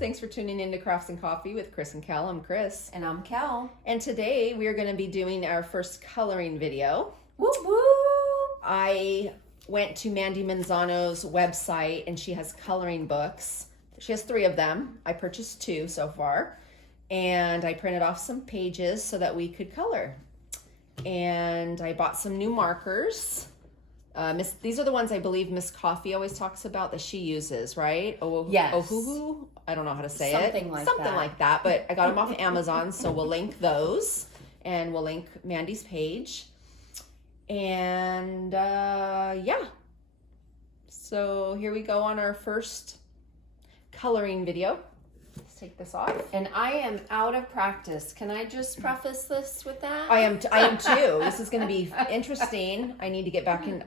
Thanks for tuning in to Crafts and Coffee with Kris and Kel. I'm Kris. And I'm Kel. And today we are going to be doing our first coloring video. Woo woo! I went to Mandy Manzano's website and she has coloring books. She has 3 of them. I purchased 2 so far. And I printed off some pages so that we could color. And I bought some new markers. These are the ones I believe Miss Coffee always talks about that she uses, right? Yes. Ohuhu? I don't know how to say Something like that. But I got them off Amazon, so we'll link those. And we'll link Mandy's page. And yeah. So here we go on our first coloring video. Let's take this off. And I am out of practice. Can I just preface this with that? I am too. This is going to be interesting. I need to get back in.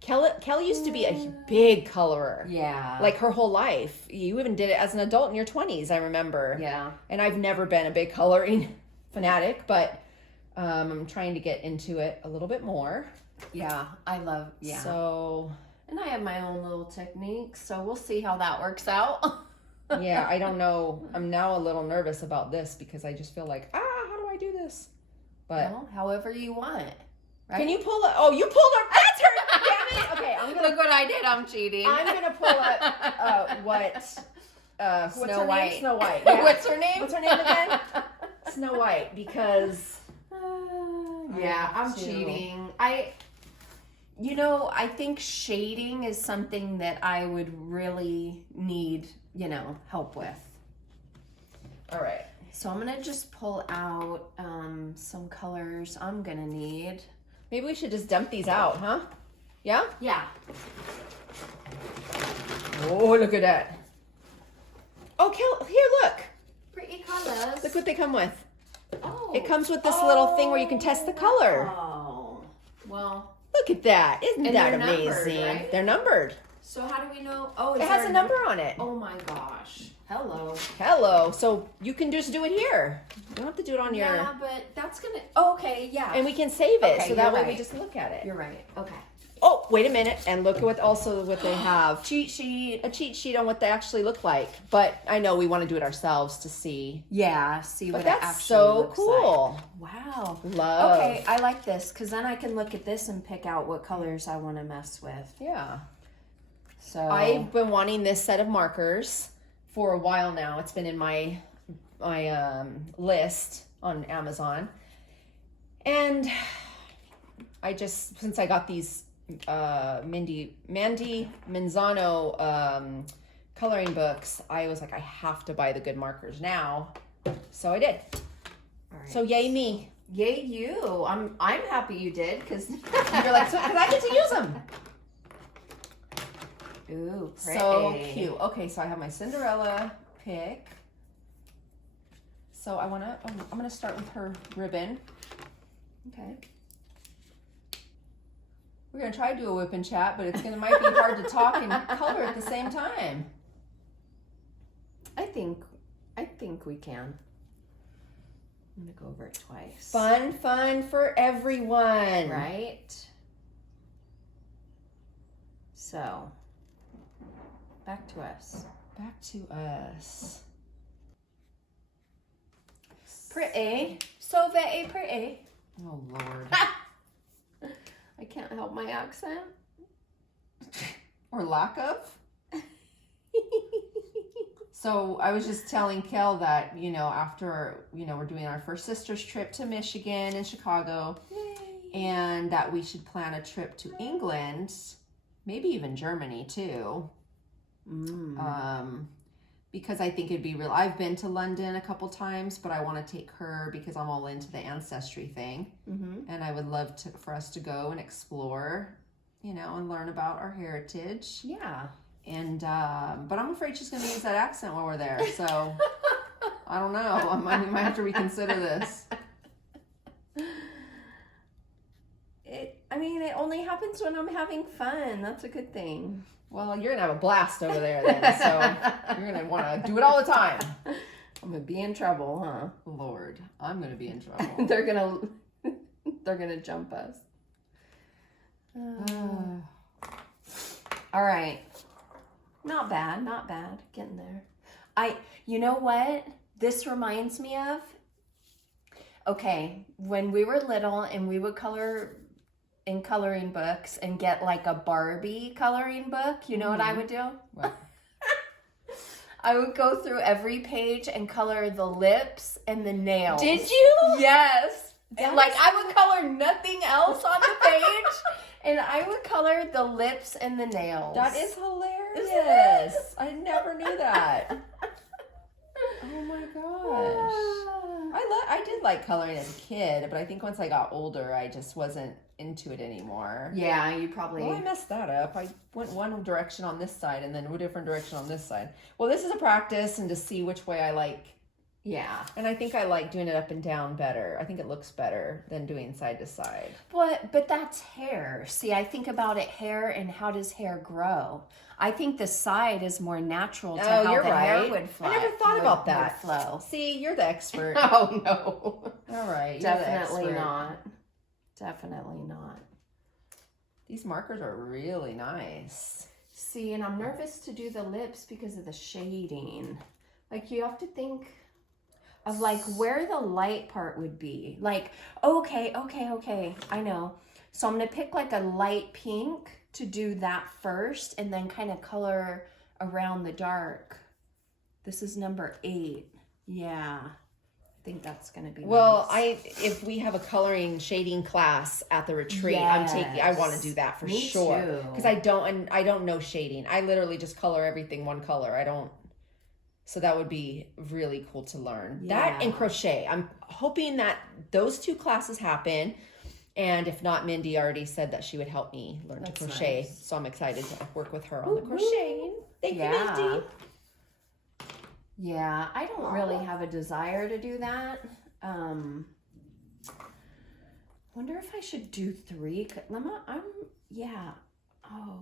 Kelly used to be a big colorer. Yeah. Like her whole life. You even did it as an adult in your 20s, I remember. Yeah. And I've never been a big coloring fanatic, but I'm trying to get into it a little bit more. Yeah. I love, yeah. So. And I have my own little techniques, so we'll see how that works out. Yeah, I don't know. I'm now a little nervous about this because I just feel like, how do I do this? But well, however you want. Right? Can you pull up? Oh, you pulled up. That's her. Damn it. Okay, I'm gonna. Look what I did. I'm cheating. I'm gonna pull up what's Snow her White. name? Snow White. Yeah. What's her name? What's her name again? Snow White. Because yeah, I'm cheating. I think shading is something that I would really need, help with. All right. So I'm going to just pull out some colors I'm going to need. Maybe we should just dump these out, huh? Yeah? Yeah. Oh, look at that. Oh, here, look. Pretty colors. Look what they come with. Oh. It comes with this little thing where you can test the color. Oh. Well. Look at that. Isn't that amazing? Numbered, right? They're numbered. So how do we know? Oh, it has a number on it. Oh my gosh. Hello. So you can just do it here. You don't have to do it on your... Yeah, but that's going to... Oh, okay, yeah. And we can save it, okay, so that way right. we just look at it. You're right. Okay. Oh, wait a minute. And look at what they have. Cheat sheet. A cheat sheet on what they actually look like. But I know we want to do it ourselves to see. Yeah, see what it actually looks like. But that's so cool. Wow. Love. Okay, I like this because then I can look at this and pick out what colors I want to mess with. Yeah. So I've been wanting this set of markers for a while now. It's been in my list on Amazon. And I just, since I got these Mandy Manzano coloring books, I was like, I have to buy the good markers now. So I did. all right. So yay me. Yay you. I'm happy you did because You're like, so, 'cause I get to use them. Ooh, pretty. So cute. Okay, so I have my Cinderella pick. So I'm gonna start with her ribbon. Okay. We're gonna try to do a whip and chat, but might be hard to talk and color at the same time. I think we can. I'm gonna go over it twice. Fun for everyone. Right? So back to us. Pretty. So very pretty. Oh, Lord. I can't help my accent. Or lack of. So I was just telling Kel that, after, we're doing our first sisters trip to Michigan and Chicago. Yay. And that we should plan a trip to England, maybe even Germany too. Because I think it'd be real. I've been to London a couple times, but I want to take her because I'm all into the ancestry thing. And I would love for us to go and explore, and learn about our heritage. Yeah. And, but I'm afraid she's going to use that accent while we're there. So I don't know. We might have to reconsider this. It only happens when I'm having fun. That's a good thing. Well, you're going to have a blast over there then, so you're going to want to do it all the time. I'm going to be in trouble, huh? Lord, I'm going to be in trouble. They're going to jump us. All right. Not bad, not bad. Getting there. You know what this reminds me of? Okay, when we were little and we would color in coloring books and get like a Barbie coloring book, you know what I would do? What? I would go through every page and color the lips and the nails. Did you? Yes. That Like is- I would color nothing else on the page and I would color the lips and the nails. That is hilarious. Isn't it? I never knew that. Oh my gosh. I did like coloring as a kid, but I think once I got older, I just wasn't into it anymore. Yeah, you probably... Well, I messed that up. I went one direction on this side and then a different direction on this side. Well, this is a practice and to see which way I like. Yeah. And I think I like doing it up and down better. I think it looks better than doing side to side. But that's hair. See, I think about it hair and how does hair grow? I think the side is more natural to how you're the right. hair would flow. I never thought about that. Would flow. See, you're the expert. Oh, no. All right. Definitely not. Definitely not. These markers are really nice. See, and I'm nervous to do the lips because of the shading. Like, you have to think of, like, where the light part would be. Like, okay, I know. So I'm going to pick, like, a light pink to do that first and then kind of color around the dark. This is number 8. Yeah. I think that's going to be Well, nice. if we have a coloring shading class at the retreat, I want to do that for Me sure. too. Because I don't know shading. I literally just color everything one color. So that would be really cool to learn. Yeah. That and crochet. I'm hoping that those 2 classes happen. And if not, Mindy already said that she would help me learn to crochet. Nice. So I'm excited to work with her on the crocheting. Thank you, Mindy. Yeah, I don't really have a desire to do that. Wonder if I should do 3.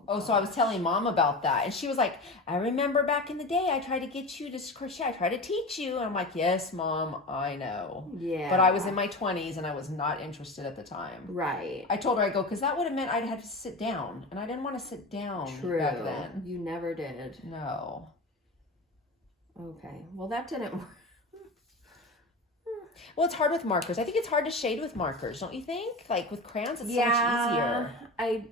Oh, so I was telling Mom about that. And she was like, I remember back in the day, I tried to get you to crochet. I tried to teach you. And I'm like, yes, Mom, I know. Yeah. But I was in my 20s and I was not interested at the time. Right. I told her, I go, because that would have meant I'd have to sit down. And I didn't want to sit down back then. You never did. No. Okay. Well, that didn't work. Well, it's hard with markers. I think it's hard to shade with markers, don't you think? Like with crayons, it's so much easier.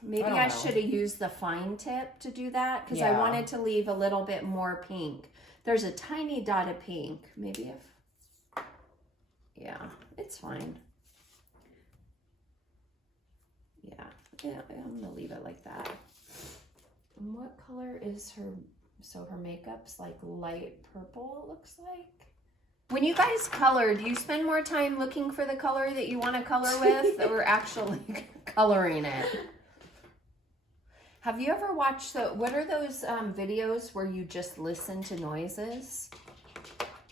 Maybe I should have used the fine tip to do that because I wanted to leave a little bit more pink. There's a tiny dot of pink. Maybe if... Yeah, it's fine. Yeah, I'm going to leave it like that. And what color is her... So her makeup's like light purple, it looks like. When you guys color, do you spend more time looking for the color that you want to color with or actually coloring it? Have you ever watched what are those videos where you just listen to noises?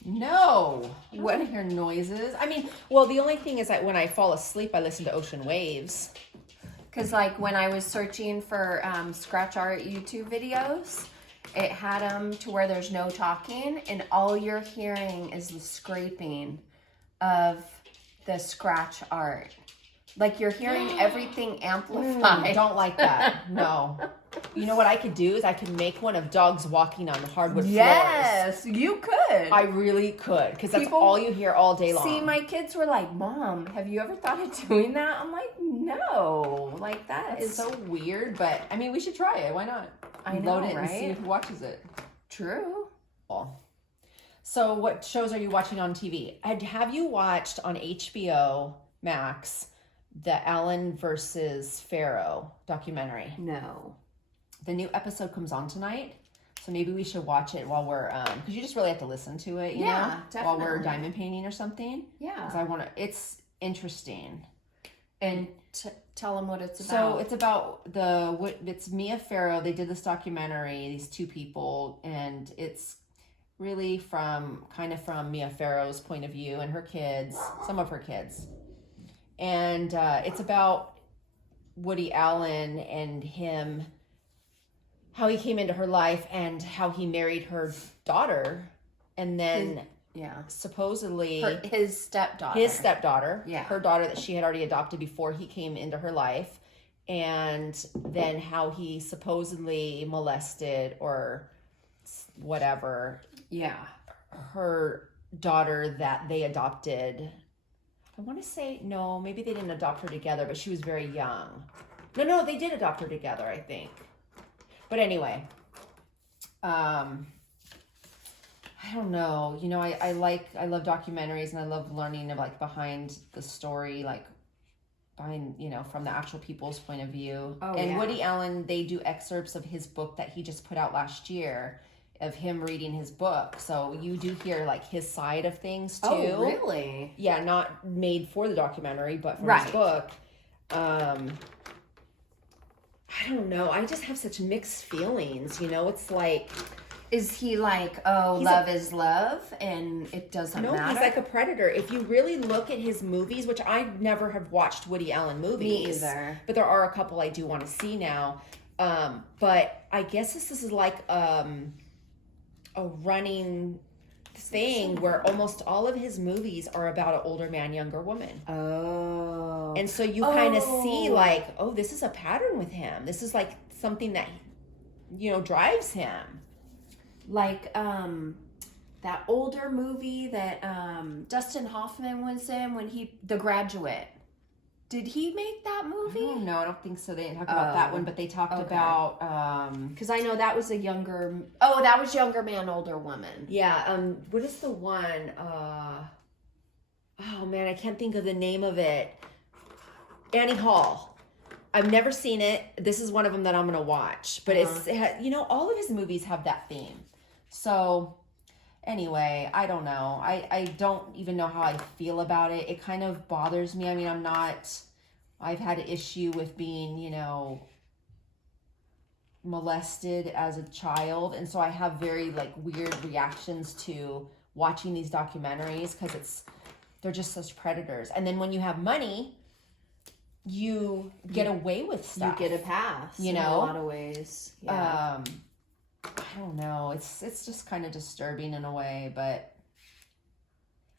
No. I don't want to hear noises. I mean, well, the only thing is that when I fall asleep, I listen to ocean waves. Because like when I was searching for scratch art YouTube videos, it had them to where there's no talking and all you're hearing is the scraping of the scratch art. Like you're hearing everything amplified. I don't like that. No. You know what I could do is I could make one of dogs walking on hardwood floors. Yes, you could. I really could because that's all you hear all day long. See, my kids were like, Mom, have you ever thought of doing that? I'm like, no. Like that is so weird, but I mean, we should try it. Why not? I know, Load it right? and see who watches it. True. So what shows are you watching on TV? Have you watched on HBO Max the Allen versus Pharaoh documentary? No. The new episode comes on tonight, so maybe we should watch it while we're because you just really have to listen to it, you know, definitely. while we're diamond painting or something. Yeah. Because it's interesting. And tell them what it's about. So it's about it's Mia Farrow. They did this documentary, these 2 people, and it's really from Mia Farrow's point of view and her kids, some of her kids. And it's about Woody Allen and him, how he came into her life and how he married her daughter. And then supposedly his stepdaughter. Yeah. Her daughter that she had already adopted before he came into her life. And then how he supposedly molested or whatever, Yeah. her daughter that they adopted. I want to say, no, maybe they didn't adopt her together, but she was very young. No, they did adopt her together, I think. But anyway, I don't know. You know, I love documentaries, and I love learning of like behind the story, like behind, you know, from the actual people's point of view. Oh, and yeah. Woody Allen, they do excerpts of his book that he just put out last year, of him reading his book. So you do hear like his side of things too. Oh, really? Yeah, not made for the documentary, but from Right. his book. I don't know. I just have such mixed feelings. You know, it's like, Is he like, oh, love is love, and it doesn't no, matter? he's like a predator. If you really look at his movies, which I never have watched Woody Allen movies. Me either. But there are a couple I do want to see now. But I guess this is like a running thing where almost all of his movies are about an older man, younger woman. Oh. And so you kind of see like, oh, this is a pattern with him. This is like something that, you know, drives him. Like, that older movie that Dustin Hoffman was in when The Graduate. Did he make that movie? No, I don't think so. They didn't talk about that one, but they talked about Because I know that was that was younger man, older woman. yeah, what is the one? Oh man, I can't think of the name of it. Annie Hall. I've never seen it. This is one of them that I'm gonna watch. But you know, all of his movies have that theme. So anyway, I don't know. I don't even know how I feel about it. It kind of bothers me. I mean, I've had an issue with being, you know, molested as a child. And so I have very like weird reactions to watching these documentaries because they're just such predators. And then when you have money, you get away with stuff. You get a pass, you in know, a lot of ways. Yeah. I don't know. It's just kind of disturbing in a way, but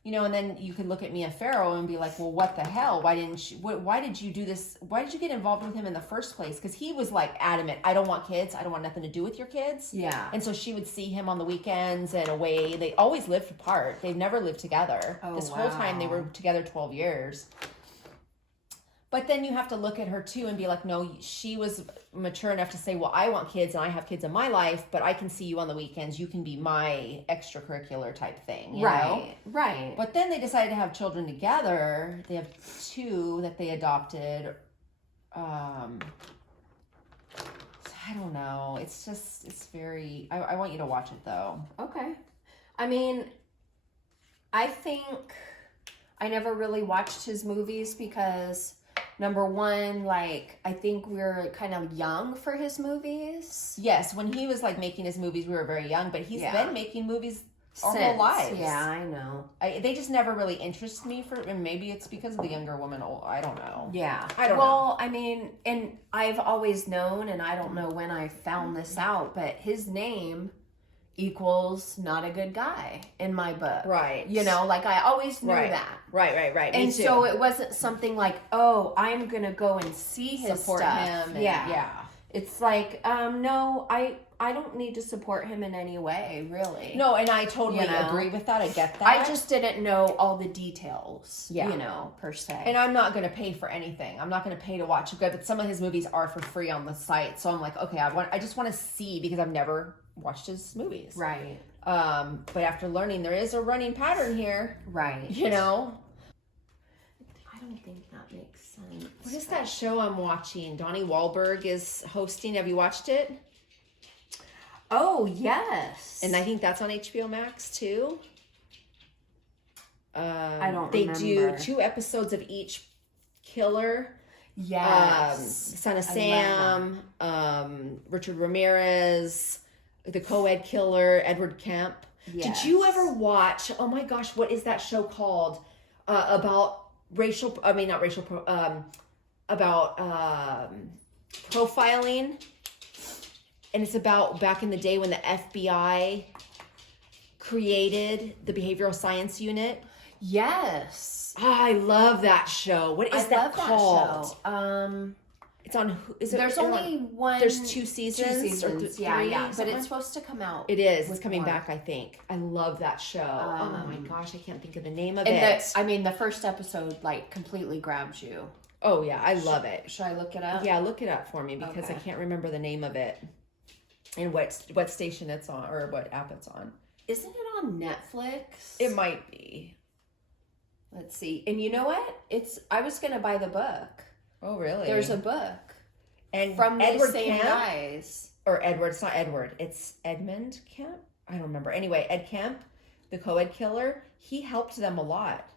you know. And then you could look at Mia Farrow and be like, "Well, what the hell? Why did you do this? Why did you get involved with him in the first place?" Because he was like adamant, "I don't want kids. I don't want nothing to do with your kids." Yeah. And so she would see him on the weekends and away. They always lived apart. They've never lived together. Oh, this whole time they were together 12 years. But then you have to look at her too and be like, no, she was mature enough to say, well, I want kids and I have kids in my life, but I can see you on the weekends. You can be my extracurricular type thing, you know? Right. But then they decided to have children together. They have 2 that they adopted. I don't know. It's very, I want you to watch it though. Okay. I mean, I think I never really watched his movies because, number one, like, I think we were kind of young for his movies. Yes, when he was like making his movies, we were very young, but he's been making movies our whole lives. Yeah, I know. They just never really interest me and maybe it's because of the younger woman. I don't know. Yeah. I don't know. Well, I mean, and I've always known, and I don't know when I found this out, but his name equals not a good guy in my book. Right. You know, like I always knew that. Right. And Me too. so it wasn't something like, oh, I'm going to go and see his Support stuff. him. Yeah. It's like, no, I don't need to support him in any way, really. No, and I totally You know? agree with that. I get that. I just didn't know all the details, Yeah. you know, per se. And I'm not going to pay for anything. I'm not going to pay to watch it, but some of his movies are for free on the site. So I'm like, okay, I just want to see because I've never watched his movies. Right. But after learning there is a running pattern here. Right. You know? I don't think that makes sense. What is that show I'm watching? Donnie Wahlberg is hosting. Have you watched it? Oh, yes. And I think that's on HBO Max too. I don't They remember. do 2 episodes of each killer. Yes. Son of Sam, Richard Ramirez, the co-ed killer, Edward Kemp. Yes. Did you ever watch, oh my gosh, what is that show called? About profiling. And it's about back in the day when the FBI created the behavioral science unit. Yes. I love that show. What is that called? That show. It's on. Is it? There's only one. There's two seasons. Yeah. But it's supposed to come out. It is. It's coming back, I think. I love that show. Oh my gosh, I can't think of the name of it. The first episode completely grabs you. Oh yeah, I love it. Should I look it up? Yeah, look it up for me because I can't remember the name of it and what station it's on or what app it's on. Isn't it on Netflix? It might be. Let's see. And you know what? I was gonna buy the book. Oh really? There's a book. And from Edward the same Kemp? guys. Or Edward, it's not Edward. It's Edmund Kemp? I don't remember. Anyway, Ed Kemp, the co-ed killer, he helped them a lot.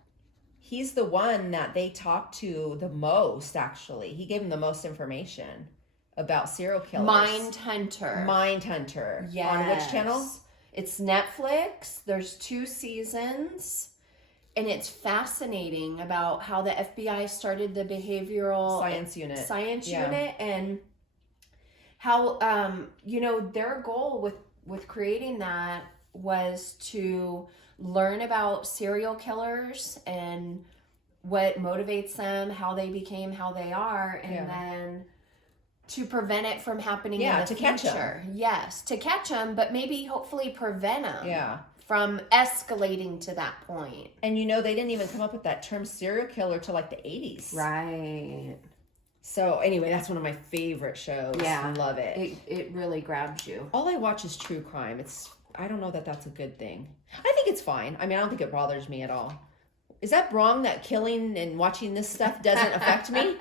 He's the one that they talked to the most, actually. He gave them the most information about serial killers. Mindhunter. Yes. On which channel? It's Netflix. There's 2 seasons. And it's fascinating about how the FBI started the behavioral science unit and how, their goal with creating that was to learn about serial killers and what motivates them, how they became how they are, and then to prevent it from happening in the future. Catch them. Yes, to catch them, but maybe hopefully prevent them. Yeah. From escalating to that point. And they didn't even come up with that term serial killer till the 80s. Right. So anyway, that's one of my favorite shows. Yeah. I love it. It really grabs you. All I watch is true crime. I don't know that that's a good thing. I think it's fine. I mean, I don't think it bothers me at all. Is that wrong that killing and watching this stuff doesn't affect me?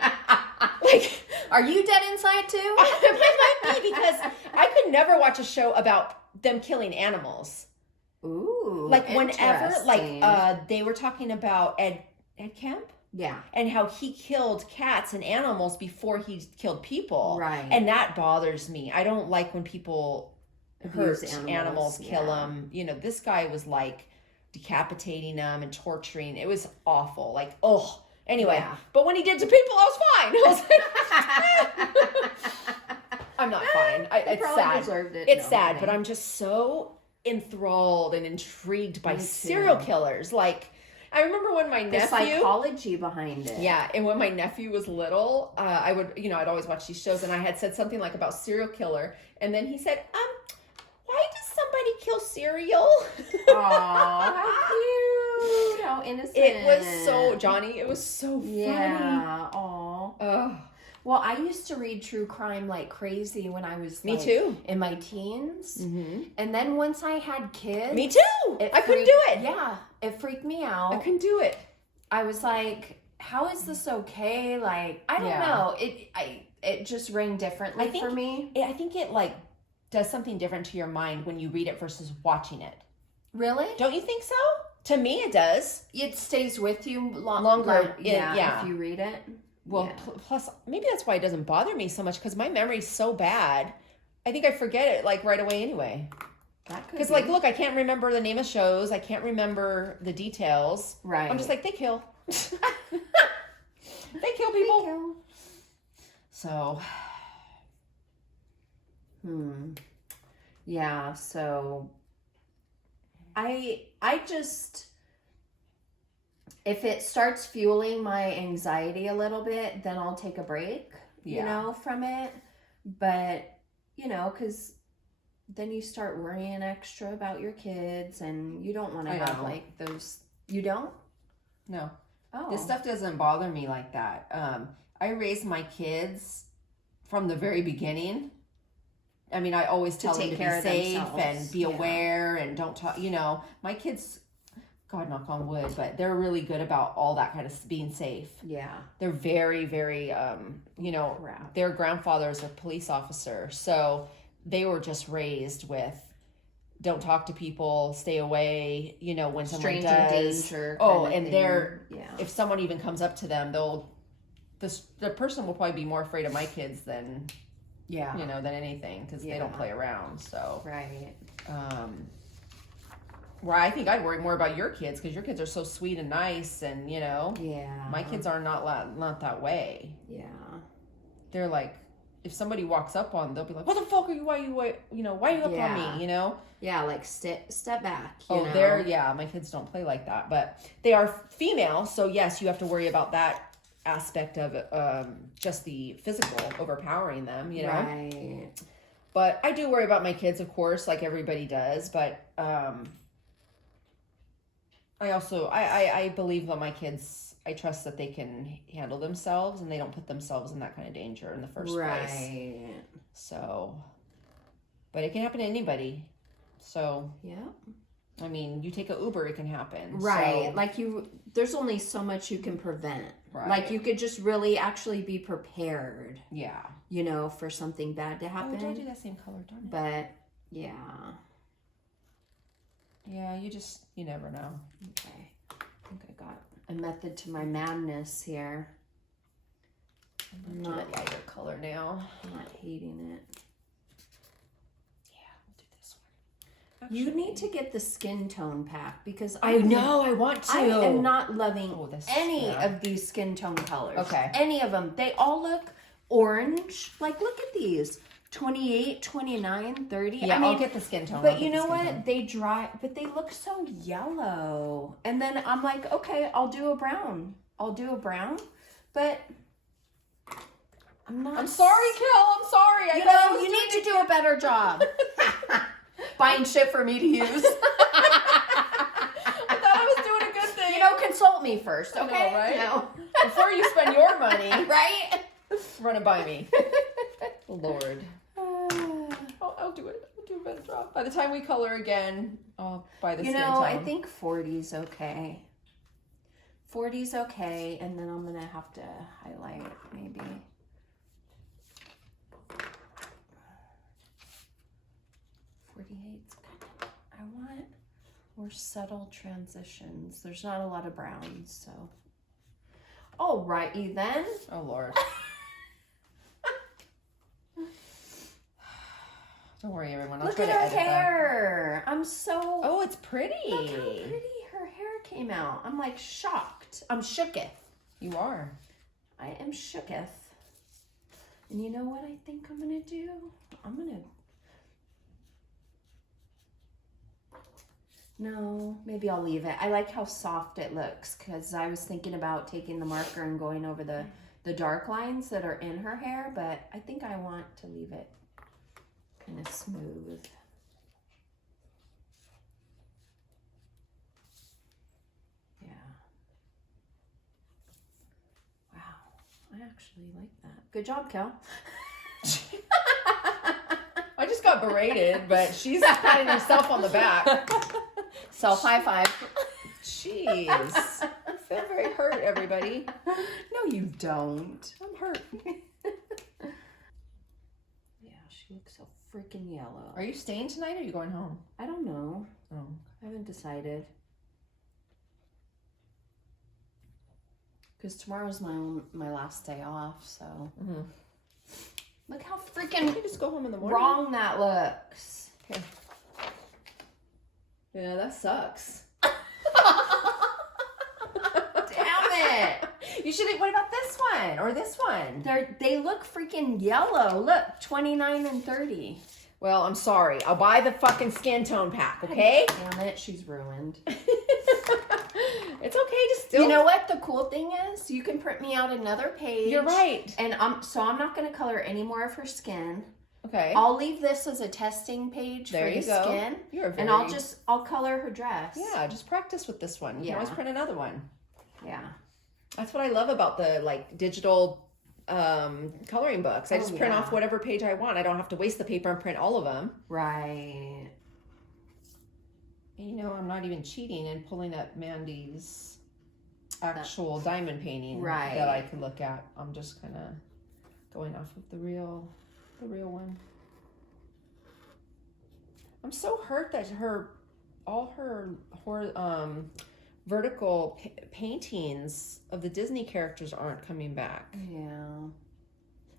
Are you dead inside too? It might be because I could never watch a show about them killing animals. Ooh, whenever, they were talking about Ed Kemp. Yeah. And how he killed cats and animals before he killed people. Right. And that bothers me. I don't like when people hurt animals, kill them. This guy was decapitating them and torturing. It was awful. Anyway. Yeah. But when he did to people, I was fine. I'm not fine. It's sad. Deserved it. It's sad, but I'm just so enthralled and intrigued by serial killers. I remember when my nephew, the psychology behind it. Yeah, and when my nephew was little, I'd always watch these shows, and I had said something about serial killer, and then he said, why does somebody kill cereal? Aw, how cute! How innocent! It was so Johnny. It was so funny. Yeah. Aw. Well, I used to read true crime like crazy when I was me too in my teens, and then once I had kids, me too. I couldn't do it. Yeah, it freaked me out. I couldn't do it. I was like, "How is this okay?" I don't know. It just rang differently for me. I think it does something different to your mind when you read it versus watching it. Really? Don't you think so? To me, it does. It stays with you longer. If you read it. Well, plus, maybe that's why it doesn't bother me so much because my memory's so bad. I think I forget it right away anyway. Because look, I can't remember the name of shows. I can't remember the details. Right. I'm just they kill. They kill people. So. Yeah. So. I just. If it starts fueling my anxiety a little bit, then I'll take a break, from it. But, because then you start worrying extra about your kids and you don't want to have those. You don't? No. Oh. This stuff doesn't bother me like that. I raised my kids from the very beginning. I mean, I always tell them to be safe and be aware and don't talk, my kids... God knock on wood, but they're really good about all that kind of being safe. Yeah. They're very, very, their grandfather is a police officer. So they were just raised with don't talk to people, stay away, when someone does. Danger. Oh, and if someone even comes up to them, the person will probably be more afraid of my kids than, than anything because they don't play around. So. Right. Where I think I'd worry more about your kids because your kids are so sweet and nice and, my kids are not that way. Yeah. They're if somebody walks up on them, they'll be like, what the fuck are you, why are you up on me, Yeah, step back, my kids don't play like that, but they are female. So yes, you have to worry about that aspect of it, just the physical overpowering them, you know. Right. But I do worry about my kids, of course, like everybody does. But I also I believe that my kids, I trust that they can handle themselves and they don't put themselves in that kind of danger in the first place. Right. So, but it can happen to anybody. So Yeah. I mean, you take an Uber, it can happen. Right. So, Like there's only so much you can prevent. Right. Like you could just really actually be prepared, yeah. you know, for something bad to happen. Oh, don't do that same color, darn it. But yeah. Yeah, you never know. Okay. I think I got a method to my madness here. I'm not a lighter color now. I'm not hating it. Yeah, we'll do this one. Actually, You need to get the skin tone pack because I know, I want to. I am not loving this, any yeah. of these skin tone colors. Okay. Any of them. They all look orange. Like, look at these. 28, 29, 30. Yeah, I mean, I'll get the skin tone. but you know what? They dry, but they look so yellow. And then I'm like, okay, I'll do a brown. But I'm not. I'm sorry, Kel. I'm sorry. You know, you need to do a better job. Buying shit for me to use. I thought I was doing a good thing. You know, consult me first, okay? know, right? No. Before you spend your money, Right? run it by me. Lord. I'll do it. I'll do a better job. By the time we color again, I'll buy the You skin know, tone. I think 40's okay. 40's okay, and then I'm gonna have to highlight maybe. '48's good. I want more subtle transitions. There's not a lot of browns, so. Alrighty then. Oh, Lord. Don't worry, everyone. I'll Look try at to her edit that. hair. I'm so. Oh, it's pretty. Look how pretty her hair came out. I'm like shocked. I'm shooketh. You are. I am shooketh. And you know what I think I'm gonna do? No, maybe I'll leave it. I like how soft it looks because I was thinking about taking the marker and going over the dark lines that are in her hair, but I think I want to leave it kind of smooth. Yeah. Wow. I actually like that. Good job, Kel. I just got berated, but she's patting herself on the back. Self high five. Jeez. I feel very hurt, everybody. No, you don't. I'm hurt. Yeah, she looks so freaking yellow. Are you staying tonight or are you going home? I don't know. Oh. I haven't decided. Because tomorrow's my last day off, so. Mm-hmm. Look how Can freaking you just go home in the morning? wrong that looks. Okay. Yeah, that sucks. Damn it. You should. What about this one or this one? They look freaking yellow. Look, 29 and 30. Well, I'm sorry. I'll buy the fucking skin tone pack, okay? Damn it, she's ruined. It's okay to still. You know what the cool thing is? You can print me out another page. You're right. And I'm not going to color any more of her skin. Okay. I'll leave this as a testing page There for you the go. skin. You're very... And I'll color her dress. Yeah, just practice with this one. You can always print another one. Yeah. That's what I love about the like digital coloring books. I just print off whatever page I want. I don't have to waste the paper and print all of them. Right. And you know, I'm not even cheating and pulling up Mandy's actual diamond painting that I can look at. I'm just kind of going off of the real one. I'm so hurt that all her vertical paintings of the Disney characters aren't coming back. Yeah.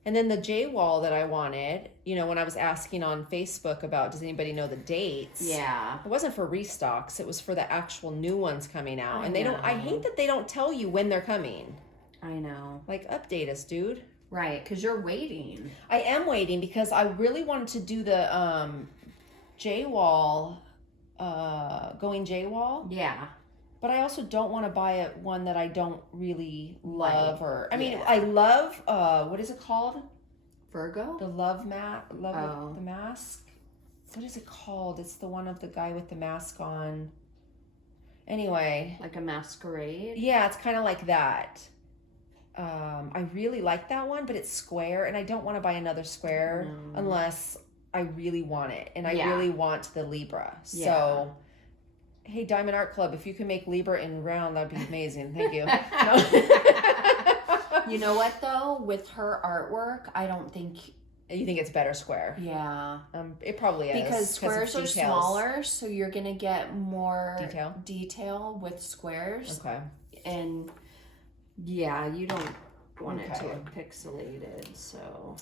And then the J wall that I wanted, you know, when I was asking on Facebook about does anybody know the dates? Yeah. It wasn't for restocks, it was for the actual new ones coming out. I And I hate that they don't tell you when they're coming. I know. Like, update us, dude. Right, because you're waiting. I am waiting because I really wanted to do the J wall, going J wall. Yeah. But I also don't want to buy one that I don't really love, or I mean, Yeah. I love what is it called? Virgo? The love the mask. What is it called? It's the one of the guy with the mask on. Anyway, Like a masquerade? yeah, it's kind of like that. I really like that one, but it's square, and I don't want to buy another square unless I really want it, and I really want the Libra. Yeah. So, hey, Diamond Art Club, if you can make Libra in round, that'd be amazing. Thank you. You know what though? With her artwork, I don't think. You think it's better square? Yeah. It probably is. Because squares are details. smaller, so you're going to get more detail with squares. Okay. And yeah, you don't want it to look pixelated, so.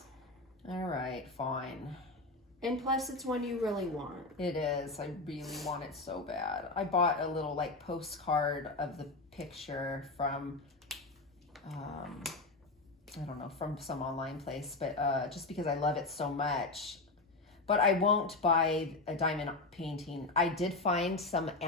All right, fine. And plus, it's one you really want. It is. I really want it so bad. I bought a little like postcard of the picture from, I don't know, from some online place, but just because I love it so much. But I won't buy a diamond painting. I did find some not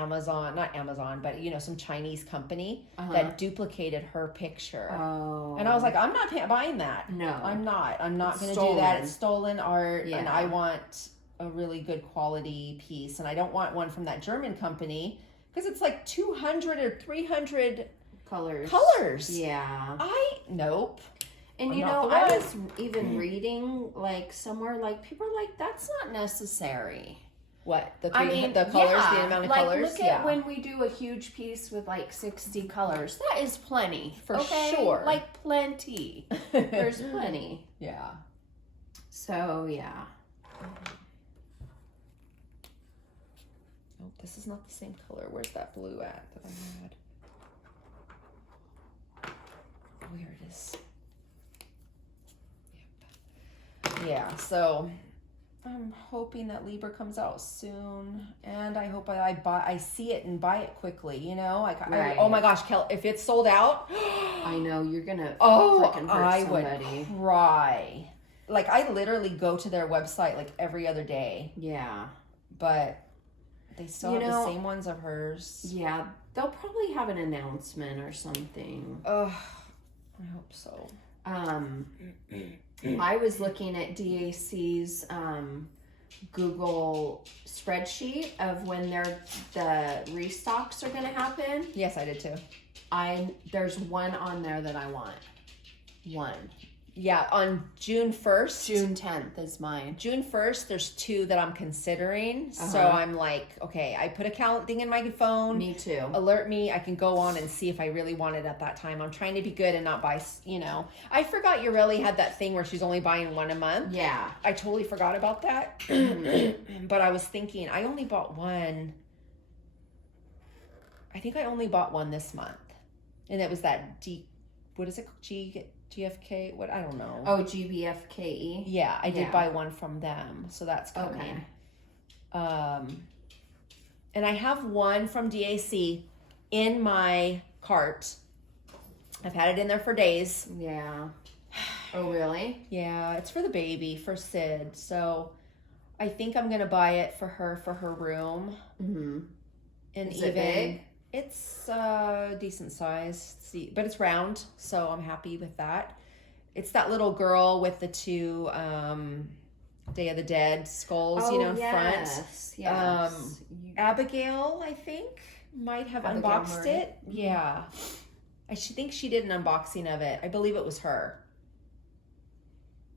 Amazon, but some Chinese company that duplicated her picture. Oh. And I was like, I'm not buying that. No. I'm not going to do that. It's stolen art, and I want a really good quality piece. And I don't want one from that German company because it's like 200 or 300 colors. Yeah. Nope. And I was even reading like somewhere, like people are like, that's not necessary. What? The colors, the amount of colors? Look at when we do a huge piece with like 60 colors. That is plenty. For sure. Like plenty. There's plenty. Yeah. So, yeah. Oh, this is not the same color. Where's that blue at that I had? Oh, here it is. Yeah, so I'm hoping that Libra comes out soon, and I hope I see it and buy it quickly. Right. Oh my gosh, Kel, if it's sold out, I know you're gonna. Freaking hurt I somebody. Would cry. Like I literally go to their website like every other day. Yeah, but they still have the same ones of hers. Yeah, they'll probably have an announcement or something. Ugh, I hope so. I was looking at DAC's Google spreadsheet of when the restocks are going to happen. Yes, I did too. There's one on there that I want. One. Yeah, on June 1st. June 10th is mine. June 1st, there's 2 that I'm considering. So I'm like, okay, I put a thing in my phone. Me too. Alert me. I can go on and see if I really want it at that time. I'm trying to be good and not buy, I forgot Ureli had that thing where she's only buying one a month. Yeah. I totally forgot about that. But I was thinking, I only bought one. I think I only bought one this month. And it was that what is it? GFK? What? I don't know. Oh, GBFKE? Yeah, I did buy one from them. So that's coming. Okay. And I have one from DAC in my cart. I've had it in there for days. Yeah. Oh, really? Yeah, it's for the baby, for Sid. So I think I'm going to buy it for her room. Mm-hmm. And is it big? It's decent size, but it's round, so I'm happy with that. It's that little girl with the 2 Day of the Dead skulls, in front. Yes. Abigail, I think, might have unboxed it. Yeah. I think she did an unboxing of it. I believe it was her.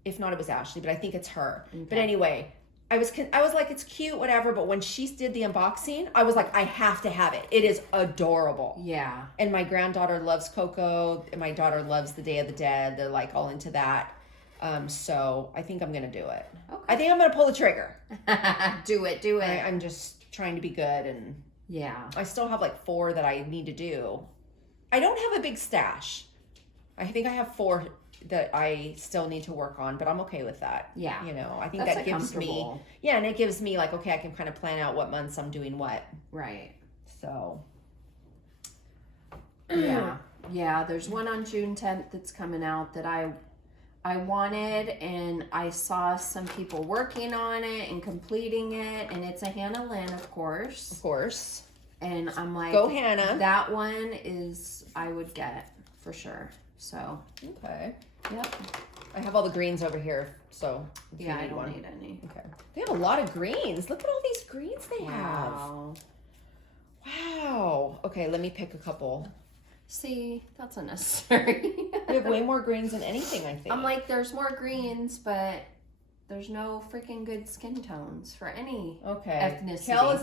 If not, it was Ashley, but I think it's her. Okay. But anyway, I was like, it's cute, whatever. But when she did the unboxing, I was like, I have to have it. It is adorable. Yeah. And my granddaughter loves Coco. And my daughter loves the Day of the Dead. They're like all into that. So I think I'm going to do it. Okay. I think I'm going to pull the trigger. Do it. I'm just trying to be good. And yeah, I still have like 4 that I need to do. I don't have a big stash. I think I have 4 that I still need to work on, but I'm okay with that. Yeah. I think that gives me, and it gives me like, okay, I can kind of plan out what months I'm doing what. Right. So. Yeah. Yeah. There's one on June 10th that's coming out that I wanted, and I saw some people working on it and completing it, and it's a Hannah Lynn, of course. Of course. And I'm like, Go Hannah. That one is, I would get for sure. So, Okay. yep. I have all the greens over here, so if Yeah, you I need don't one. need any. Okay. They have a lot of greens. Look at all these greens they Wow. have. Wow. Okay, let me pick a couple. See, that's unnecessary. We have way more greens than anything, I think. I'm like, there's more greens, but there's no freaking good skin tones for any ethnicity. Kel is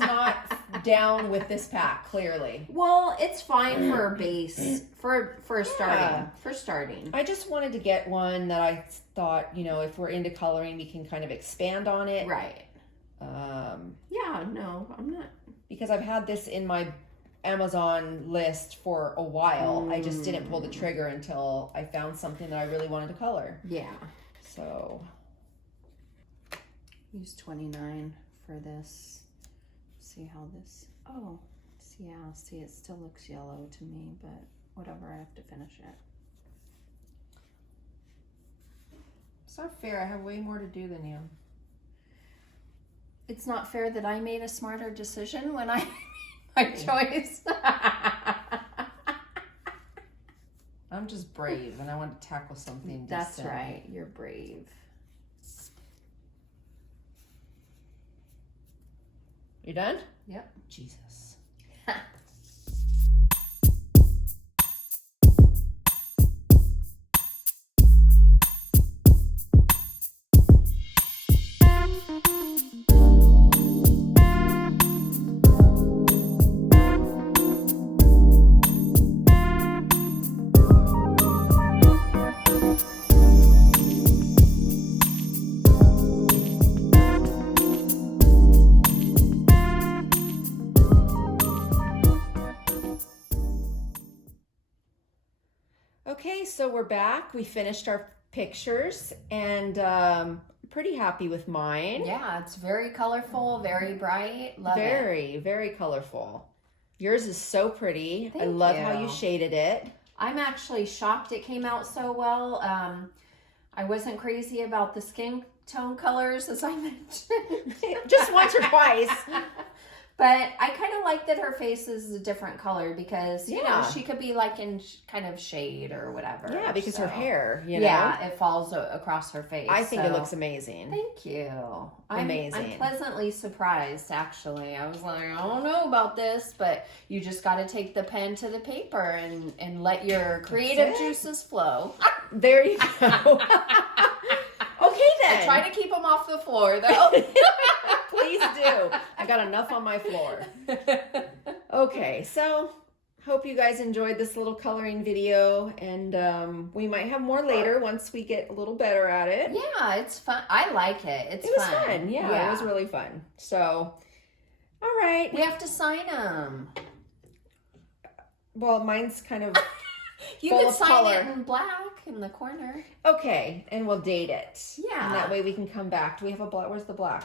not down with this pack, clearly. Well, it's fine for a base for starting. Yeah. For starting. I just wanted to get one that I thought, you know, if we're into coloring, we can kind of expand on it. Right. Yeah, no, I'm not. Because I've had this in my Amazon list for a while. I just didn't pull the trigger until I found something that I really wanted to color. Yeah. So Use 29 for this. See how this, oh, yeah, see, it still looks yellow to me, but whatever, I have to finish it. it's not fair. I have way more to do than you. It's not fair that I made a smarter decision when I made my choice. I'm just brave and I want to tackle something. That's right, you're brave. You done? Yep. Jesus. Okay, so we're back. We finished our pictures and pretty happy with mine. Yeah, it's very colorful, very bright. Love it. Very colorful. Yours is so pretty. I Thank love you. how you shaded it. I'm actually shocked it came out so well. I wasn't crazy about the skin tone colors, as I mentioned. Just once or twice. But I kind of like that her face is a different color because, you know, Yeah. she could be like in kind of shade or whatever. Yeah, because so. her hair, you know. Yeah, it falls across her face. I think it so. looks amazing. Thank you. Amazing. I'm pleasantly surprised, actually. I was like, I don't know about this, but you just got to take the pen to the paper and let your creative juices flow. There you go. Okay, then. I try to keep them off the floor, though. Please do. I got enough on my floor. Okay, so hope you guys enjoyed this little coloring video, and we might have more later once we get a little better at it. Yeah, it's fun. I like it. It was fun. Yeah, it was really fun. So, all right. We have to sign them. Well, mine's kind of You full could of sign color. it in black in the corner. Okay, and we'll date it. Yeah. And that way we can come back. Do we have a black? Where's the black?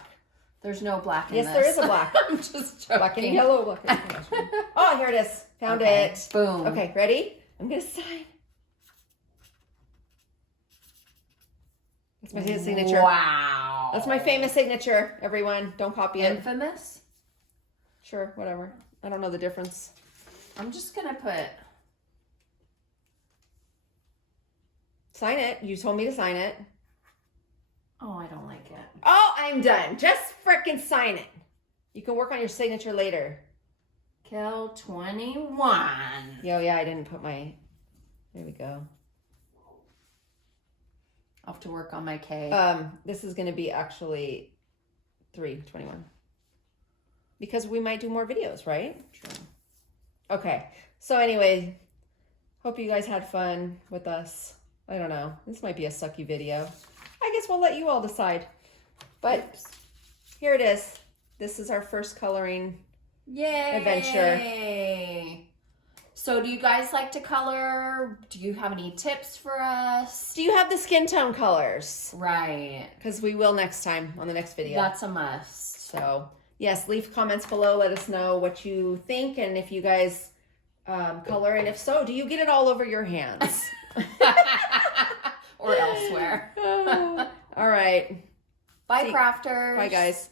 There's no black in Yes, this. there is a black. I'm just joking. Black and yellow. Black and yellow. Oh, here it is. Found it. Boom. Okay, ready? I'm going to sign. That's my signature. Wow. That's my famous signature, everyone. Don't copy it. Infamous? Sure, whatever. I don't know the difference. I'm just going to put... Sign it. You told me to sign it. Oh, I don't like it. Oh, I'm done. Just frickin' sign it. You can work on your signature later. Kel 21. Yo, yeah, I didn't put my... There we go. I'll have to work on my K. This is going to be actually 3/21. Because we might do more videos, right? True. Okay. So anyway, hope you guys had fun with us. I don't know. This might be a sucky video. I guess we'll let you all decide. But here it is. This is our first coloring Yay! adventure. So do you guys like to color? Do you have any tips for us? Do you have the skin tone colors? Right. Because we will next time on the next video. That's a must. So yes, leave comments below. Let us know what you think and if you guys color. And if so, do you get it all over your hands? Or elsewhere. All right. Bye, crafters. Bye, guys.